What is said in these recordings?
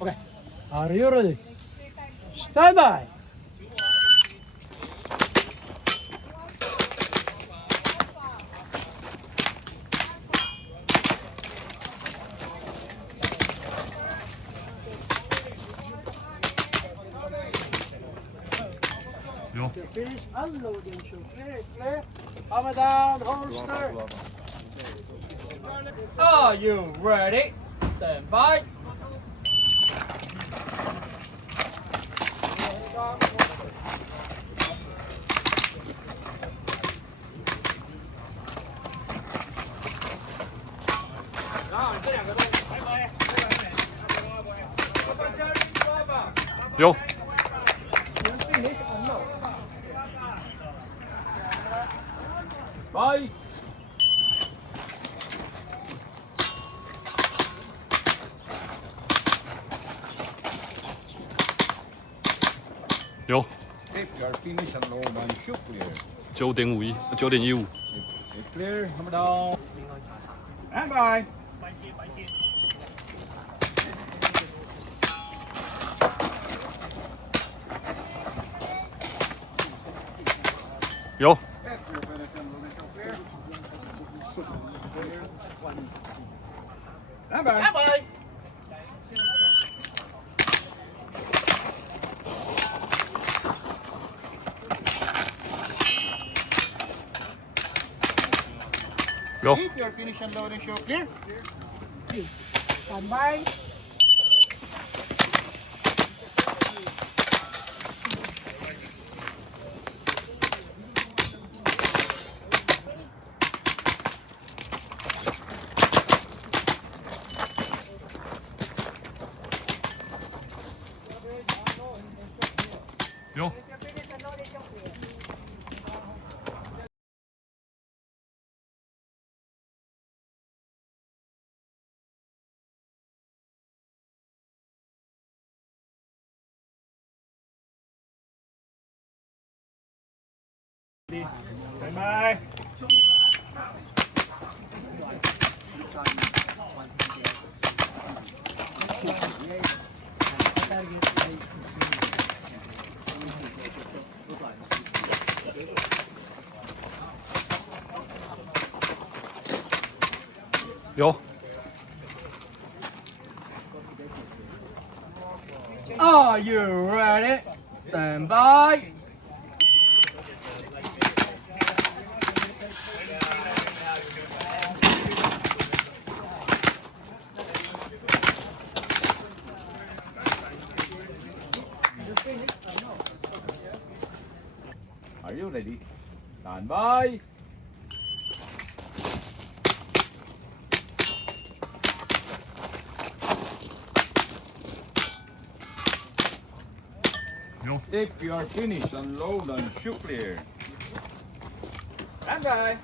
Okay. Are you ready? Stand by. Jo. Finish unloading. Show clear, clear. Hammer down, holster. Are you ready? Stand by. Jo. Bye. Jo. If you are finished and low down, shoot clear. 9.5 9.15 It's clear, hammer down. And bye. Jo. And bye. Bye. Jo. If you are finished and loading, show clear. Stand by. Jo. Bye bye. Jo. Are you ready? Stand by. Are you ready? Stand by. Jo. If you are finished, unload and shoot clear. Stand by.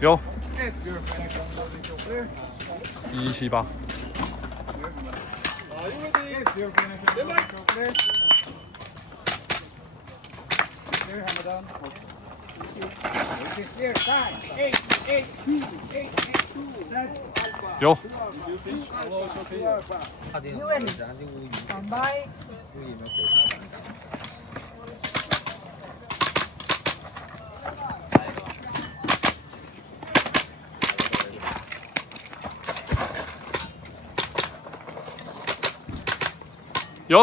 Jo. If you are finished, unload and show clear. 178Are you ready? If you are finished, unload and show clear. Clear, hammer down. Okay, clear. Time. 882. 882. That's alpha. Jo. You fish, hello, Sophia. You ready? Stand by. Jo.